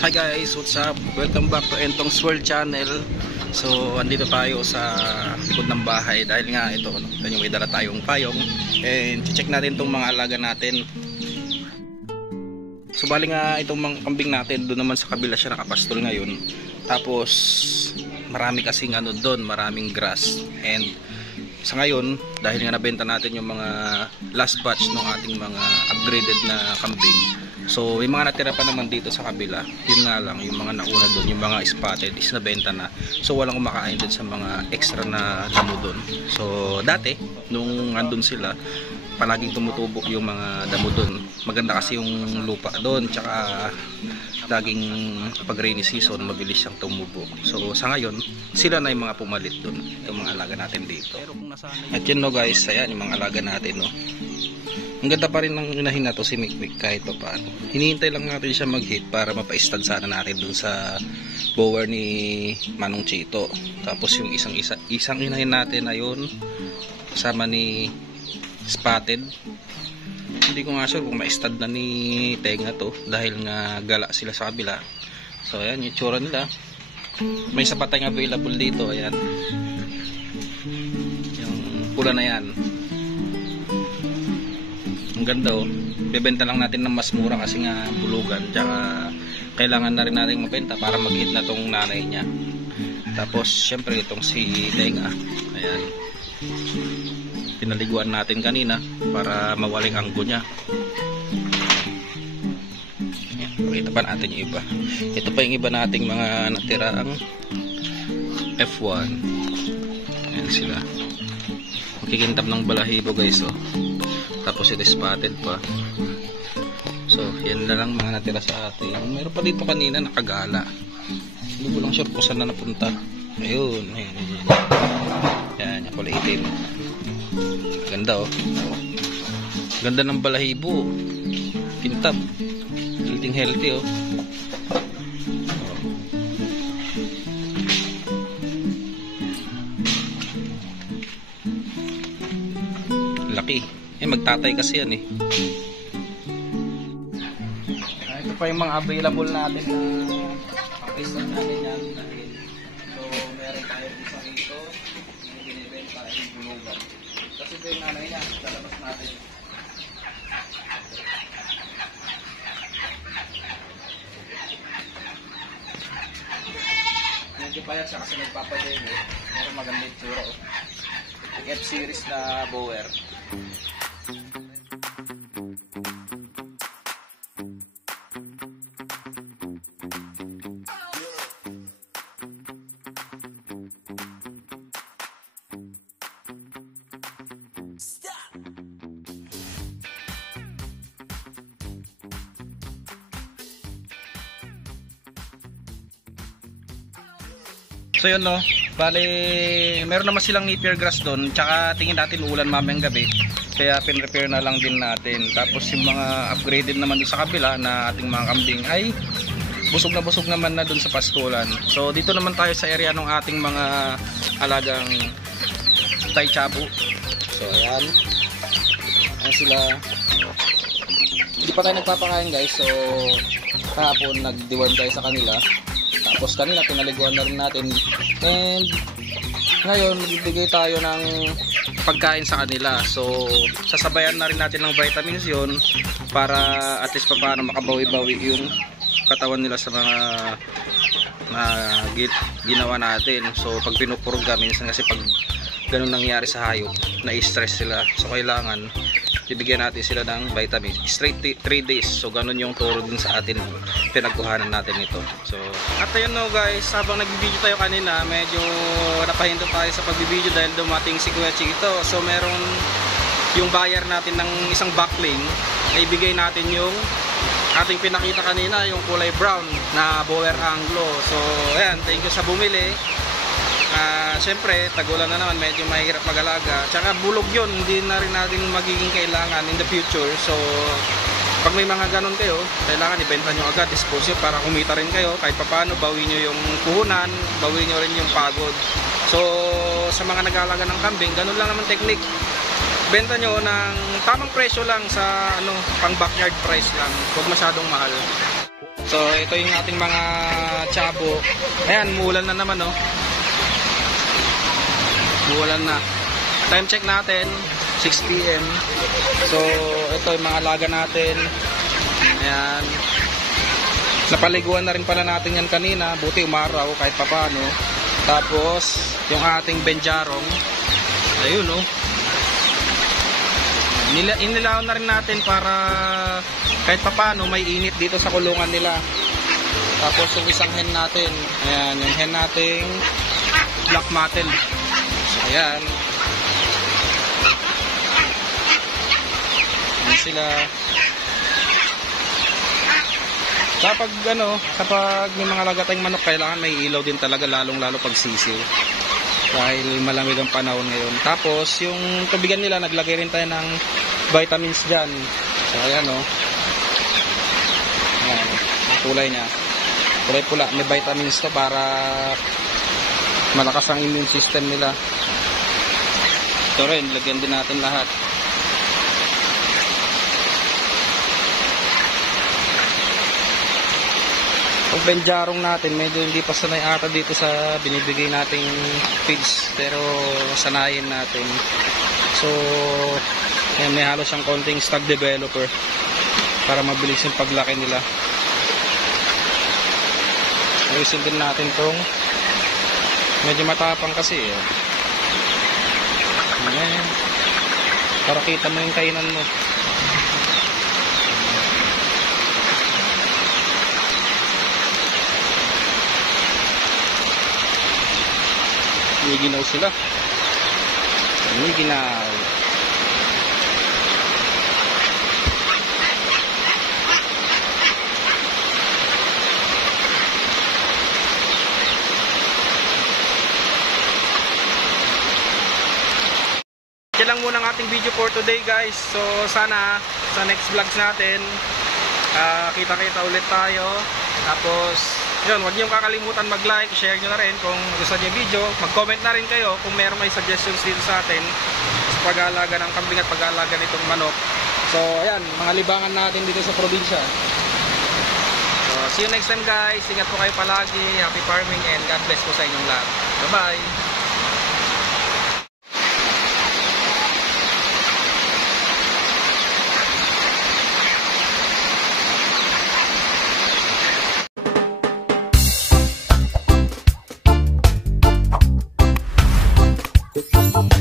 Hi guys, what's up? Welcome back to Entong's World Channel. So, andito tayo sa likod ng bahay dahil nga ito, may dala tayong payong and check natin itong mga alaga natin. So, bali nga itong mga kambing natin, doon naman sa kabila siya nakapastol ngayon. Tapos, marami kasing ano doon, maraming grass. And sa ngayon, dahil nga nabenta natin yung mga last batch ng ating mga upgraded na kambing, so may mga natira pa naman dito sa kabila. Yun nga lang, yung mga nauna doon, yung mga spotted is nabenta na. So walang kumakain doon sa mga extra na damo doon. So dati, nung andun sila, palaging tumutubok yung mga damo doon. Maganda kasi yung lupa doon, tsaka laging pag rainy season mabilis siyang tumubo. So sa ngayon, sila na yung mga pumalit doon, yung mga alaga natin dito. At yun no guys, ayan yung mga alaga natin no. Ang ganda pa rin ng inahin na to si Mikmik kahit pa paano. Hinihintay lang natin siya mag-hit para mapaistad sana natin dun sa bower ni Manong Chito. Tapos yung isang inahin natin ayun, kasama ni Spotted. Hindi ko nga sure kung maistad na ni Tenga to dahil nga gala sila sa kabila. So ayan yung tsura nila. May sapat tayong available dito, ayan. Yung pula na yan. Ang ganda oh. Bebenta lang natin ng mas mura kasi nga bulugan. Tsaka kailangan na rin natin mabenta para mag-hit na tong nanay niya. Tapos syempre itong si Tenga. Ayan. Pinaliguan natin kanina para mawaling anggo niya. Ayan. Pakita pa natin yung iba. Ito pa yung iba nating mga natiraang F1. Ayan sila. Makikintab ng balahibo guys oh. Tapos ito spotted pa. So yan na lang mga natira sa atin. Meron pa dito kanina nakagala. Hindi ko lang sure kung saan na napunta. Ayun. Ayan. Yan yung kulay itim. Ganda oh. Ganda ng balahibo. Kintab. Healthy oh. Laki. Magtatay kasi yan eh. Ito pa yung mga available natin na pakistan natin yan. So meron tayo isa rito. Yung binibenta ay bulugan. Kasi ito yung nanay niya. Lalabas natin. Medyo payat siya kasi nagpapademo. Meron maganda yung tsura oh. F-series na bower. So yun no, bali meron naman silang napier grass doon, tsaka tingin natin ulan mamayang gabi, kaya pin-repair na lang din natin. Tapos yung mga upgraded naman doon sa kabila na ating mga kambing ay busog naman na doon sa pastulan. So dito naman tayo sa area ng ating mga alagang Thai Chabu. So ayan, ayan sila. Hindi pa tayo nagpapakain guys, so kahapon nag-deworm tayo sa kanila. Tapos kanina pinaliguan na rin natin. And ngayon magbibigay tayo ng pagkain sa kanila. So sasabayan na rin natin ng vitamins yon para at least paano makabawi-bawi yung katawan nila sa mga ginawa natin. So pag pinupurga, minsan kasi pag ganun nangyari sa hayop, na-stress sila. So kailangan bibigyan natin sila ng vitamins straight 3 days. So ganun yung turo din sa atin, pinagkuhanan natin ito. So at ayun no guys, habang nagbibideo tayo kanina, medyo napahinto tayo sa pagbibideo dahil dumating si Kuya Chito. So meron yung buyer natin ng isang backling, na ibigay natin yung ating pinakita kanina, yung kulay brown na bower Anglo. So ayan, thank you sa bumili. Siyempre tagulan na naman, medyo mahirap mag-alaga, tsaka bulog yun, hindi na rin natin magiging kailangan in the future. So pag may mga ganon kayo, kailangan ibenta nyo agad, dispose nyo para kumita rin kayo. Kahit papano, bawi nyo yung puhunan, bawi nyo rin yung pagod. So sa mga nag-aalaga ng kambing, ganon lang naman technique. Benta nyo ng tamang presyo lang sa pang backyard price lang, huwag masyadong mahal. So ito yung ating mga chabo. Ayan, muulan na naman, oh. Muulan na. Time check natin 6 PM. So ito yung mga alaga natin. Ayan. Napaliguan na rin pala natin yan kanina. Buti umaraw kahit papano. Tapos yung ating benjarong, ayun, oh. Inilaw na rin natin para kahit papano may init dito sa kulungan nila. Tapos yung isang hen natin, ayan, yung hen nating black mottled. So ayan. Ayan sila. Kapag may mga alaga tayong manok, kailangan may ilaw din talaga, lalong-lalo pag sisiw. Dahil malamig ang panahon ngayon. Tapos yung tubigan nila, naglagay rin tayo ng vitamins dyan. So ayan, oh. Ayan, ang kulay niya. Kulay pula, may vitamins to para malakas ang immune system nila. Ito rin, lagyan din natin lahat. Yung benjarong natin, medyo hindi pa sanay ata dito sa binibigay nating feeds, pero sanayin natin. So ayan, may halos siyang konting stag developer para mabilis yung paglaki nila. Ayusin din natin tong medyo matapang kasi, eh. Ayan, para kita mo yung kainan mo. Ginaw sila. Ginaw. Yan lang muna ang ating video for today, guys. So sana sa next vlogs natin kita-kita ulit tayo. Tapos yun, huwag niyong kakalimutan mag-like, share nyo na rin kung gusto niyo yung video. Mag-comment na rin kayo kung meron may suggestions dito sa atin sa pag-aalaga ng kambing at pag-aalaga nitong manok. So ayan, mga libangan natin dito sa probinsya. So see you next time, guys. Ingat po kayo palagi. Happy farming and God bless po sa inyong lahat. Bye-bye.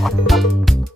Thank you.